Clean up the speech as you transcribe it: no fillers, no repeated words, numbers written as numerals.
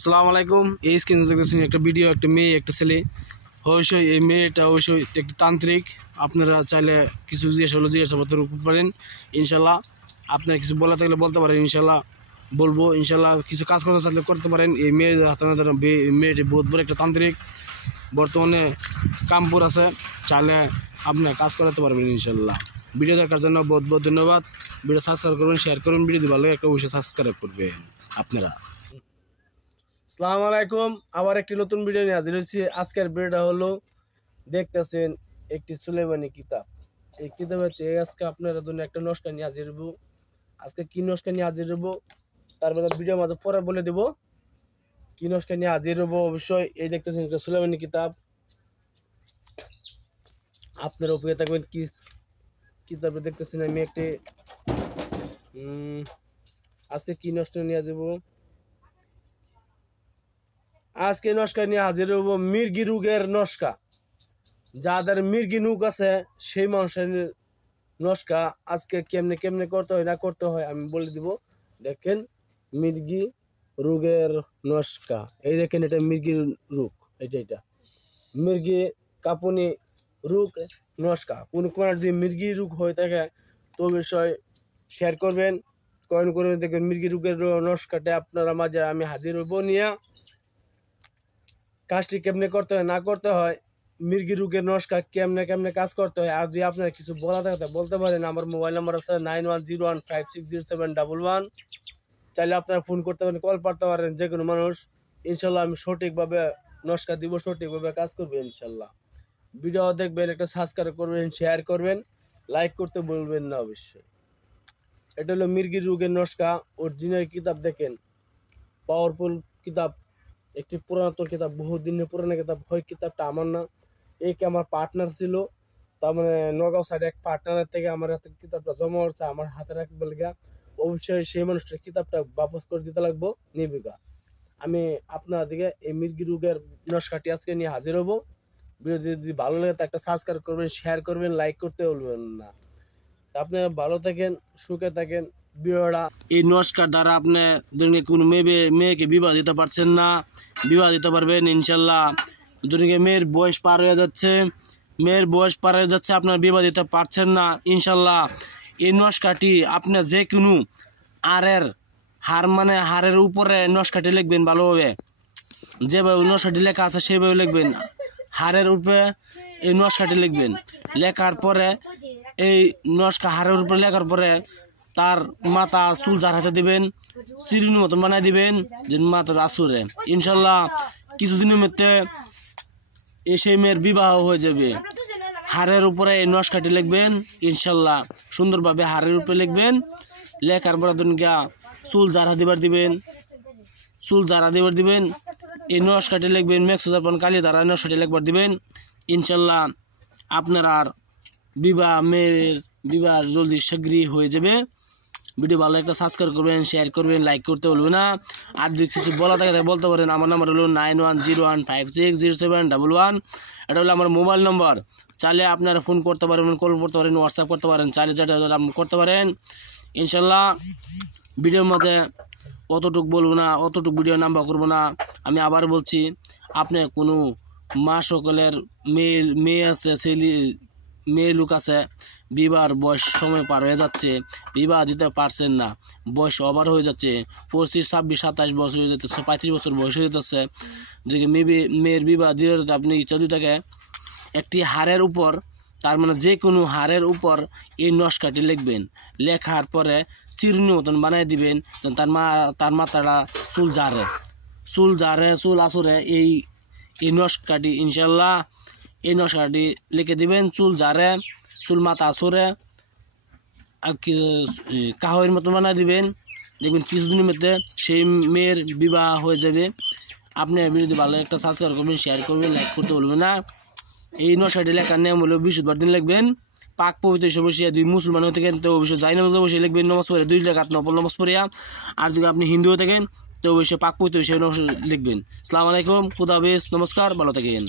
আসসালামু আলাইকুম। এই স্ক্রিনে দেখতেছেন একটা ভিডিও, একটা মেয়ে একটা ছেলে। অবশ্যই এই মেয়েটা অবশ্যই একটা তান্ত্রিক। আপনারা চাইলে কিছু জিজ্ঞাসাবাদ করতে পারেন ইনশাল্লাহ। আপনার কিছু বলা থাকলে বলতে পারেন ইনশাল্লাহ, বলবো ইনশাল্লাহ। কিছু কাজ করতে চাইলে করতে পারেন। এই মেয়েটি বহুত বড় একটা তান্ত্রিক, বর্তমানে কামপুর আছে, চাইলে আপনি কাজ করাতে পারবেন ইনশাল্লাহ। ভিডিও দেখার জন্য বহুত বহুত ধন্যবাদ। ভিডিও সাবস্ক্রাইব করবেন, শেয়ার করবেন, ভিডিও ভালো একটা অবশ্যই সাবস্ক্রাইব করবেন আপনারা। আসসালামু আলাইকুম। আবার একটি নতুন ভিডিও নিয়ে হাজির হয়েছি। আজকের ভিডিওটা হলো দেখতেছেন একটি সুলেমানি কিতাব। এই কিতাবেতে আজকে আপনাদের জন্য একটা নস্কা নিয়ে হাজির হবো। আজকে কি নস্কা নিয়ে হাজির হবো তারপরে ভিডিও মাঝে পরে বলে দেব কি নস্কা নিয়ে হাজির হবো। অবশ্যই এই দেখতেছেন একটা সুলেমানি কিতাব। আপনারা উপরে থাকবেন। কি কিতাবে দেখতেছেন আমি একটি আজকে কি নস্কা নিয়ে যাবো। আজকে নস্কা নিয়ে হাজির হব মির্গি রোগের নস্কা। যাদের মির্গি রোগ আছে সেই মানুষের নস্কা আজকে কেমনে কেমনে করতে হয় না করতে হয় আমি বলে দিব। দেখেন মির্গি রোগের নস্কা। এই দেখেন এটা মির্গি রোগ, এটা মির্গি কাঁপুনি রোগ নস্কা। কোন কোন যদি মির্গি রোগ হয়ে থাকে তো বিষয় শেয়ার করবেন, কমেন্ট করবেন। দেখবেন মির্গি রোগের নস্কাটা আপনারা মাঝে আমি হাজির হব নিয়ে কাজটি কেমনে করতে হয় না করতে হয়, মির্গি রোগের নস্কা কেমনে কেমনে কাজ করতে হয়। আর যদি আপনার কিছু বলা থাকে বলতে পারেন। আমার মোবাইল নাম্বার আছে 9101560711। চাইলে আপনারা ফোন করতে পারেন, কল করতে পারেন, যে কোনো মানুষ। ইনশাল্লাহ আমি সঠিকভাবে নস্কা দিব, সঠিকভাবে কাজ করবো ইনশাল্লাহ। ভিডিও দেখবেন, একটা সাবস্ক্রাইব করবেন, শেয়ার করবেন, লাইক করতে বলবেন না অবশ্যই। এটা হলো মির্গি রোগের নস্কা অরিজিনাল কিতাব। দেখেন পাওয়ারফুল কিতাব, একটি পুরাতন কিতাব, বহুত দিনের পুরানো কিতাব। হয় কিতাবটা আমার না, আমার পার্টনার ছিল। তার মানে নগাঁও সাইডে এক পার্টনারের থেকে আমার হাতে কিতাবটা জমা হচ্ছে, আমার হাতে রাখবে লেগা। অবশ্যই সেই মানুষটার কিতাবটা বাপস করে দিতে লাগবো নিবিকা। আমি আপনার দিকে এই মির্গি রোগের নস্কাটি আজকে নিয়ে হাজির হবো। যদি ভালো লাগে তো একটা সাবস্ক্রাইব করবেন, শেয়ার করবেন, লাইক করতে বলবেন না। আপনারা ভালো থাকেন, সুখে থাকেন। এই নস্কার দ্বারা আপনি দুনিয়া কোনো মেয়েকে বিবাহ দিতে পারছেন না, বিবাহ দিতে পারবেন ইনশাল্লাহ। দুনিয়া মেয়ের বয়স পার হয়ে যাচ্ছে, আপনার বিবাহ দিতে পারছেন না ইনশাল্লাহ। এই নস্কাটি আপনার যে কোনো হাড়ের উপরে নস্কাটি লিখবেন ভালোভাবে। যেভাবে নস্কাটি লেখা আছে সেভাবে লিখবেন। হাড়ের উপরে এই নস্কাটি লিখবেন। লেখার পরে এই নস্কা হাড়ের উপরে লেখার পরে তার মাথা চুল যার হাতে দিবেন, চিরুনির মতন বানাই দিবেন যে মাথা আসুরে। ইনশাল্লাহ কিছুদিনের মধ্যে সেই মেয়ের বিবাহ হয়ে যাবে। হাড়ের উপরে এই নস্কাটি লিখবেন ইনশাল্লাহ, সুন্দরভাবে হাড়ের উপরে লিখবেন। লেখার পরে দুনিয়া চুল জারা দিবার দিবেন। এই নস্কাটি লিখবেন, মেক্সোজারপন কালি দ্বারা নস্কাটি লিখবার দিবেন ইনশাল্লাহ। আপনার আর মেয়ের বিবাহ জলদি শীঘ্রই হয়ে যাবে। ভিডিও ভালো একটা সাবস্ক্রাইব করবেন, শেয়ার করবেন, লাইক করতে বলবেন না। আর যদি কিছু বলা থাকে বলতে পারেন। আমার নাম্বার হলো 9101560711। এটা হলো আমার মোবাইল নম্বর। চাইলে আপনারা ফোন করতে পারবেন, কল করতে পারেন, হোয়াটসঅ্যাপ করতে পারেন, চাইলে যেটা করতে পারেন ইনশাল্লাহ। ভিডিওর মধ্যে অতটুক বলবো না, অতটুক ভিডিও নাম্বার করবো না। আমি আবার বলছি, আপনি কোনো মা সকলের মেয়ে আছে, মেয়ে লোক আছে, বিবাহ বয়স সময় পার হয়ে যাচ্ছে, বিবাহ দিতে পারছেন না, বয়স ওভার হয়ে যাচ্ছে, 25, 26, 27 বছর হয়ে যেতেছে, 35 বছর বয়স হয়ে যেতেছে। যদি মেয়ের বিবাহ দিয়ে আপনি ইচ্ছা দিয়ে থাকে, একটি হাড়ের উপর, তার মানে যে কোনো হাড়ের উপর এই নস্কাটি লিখবেন। লেখার পরে চিরুনি মতন বানাই দিবেন, তার মাথাটা চুল আসরে এই নস্কাটি ইনশাল্লাহ। এই নস্কাটি লিখে দিবেন, চুল মাথা আসরে কাহের মতন বানাই দিবেন। দেখবেন কিছুদিনের মধ্যে সেই মেয়ের বিবাহ হয়ে যাবে। আপনি যদি ভালো একটা সাবস্ক্রাইব করবেন, শেয়ার করবেন, লাইক করতে বলবেন না। এই নস্কাটি লেখার নিয়ম হলো 20 দিন লিখবেন। পাক পবিত্র বসিয়া, দুই মুসলমান হয়ে থাকেন তো অবশ্যই যাই নামাজ অবশ্যই লিখবেন, নমাজ পড়ে 2 রাকাত নফল নামাজ পড়িয়া। আর যদি আপনি হিন্দু হয়ে থাকেন তো অবশ্যই পাক পবিত্র লিখবেন। আসসালামু আলাইকুম, খুদা হাফেজ, নমস্কার, ভালো থাকেন।